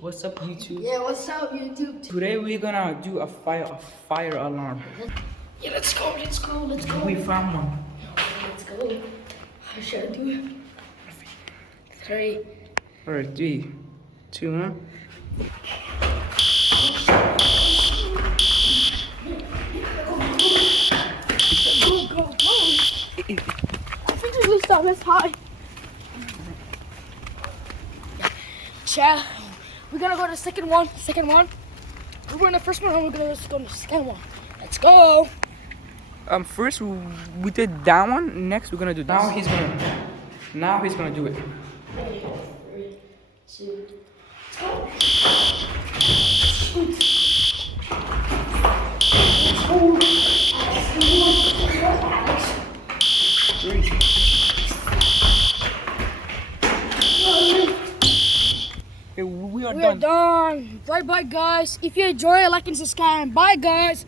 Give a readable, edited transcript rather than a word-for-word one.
What's up, YouTube? Yeah, what's up, YouTube? Today we're gonna do a fire alarm. Yeah, let's go. We found one. Let's go. How should I do it? 3. Alright, 3, 2, 1. Go. I think at least I'm this high. Yeah. We're gonna go to the second one. We were in the first one, and we're gonna go to the second one. Let's go. First we did that one. Next we're gonna do now. He's gonna do it. 3, 2, let's go. Okay, we are We are done. Bye, guys. If you enjoy it, like and subscribe. Bye, guys.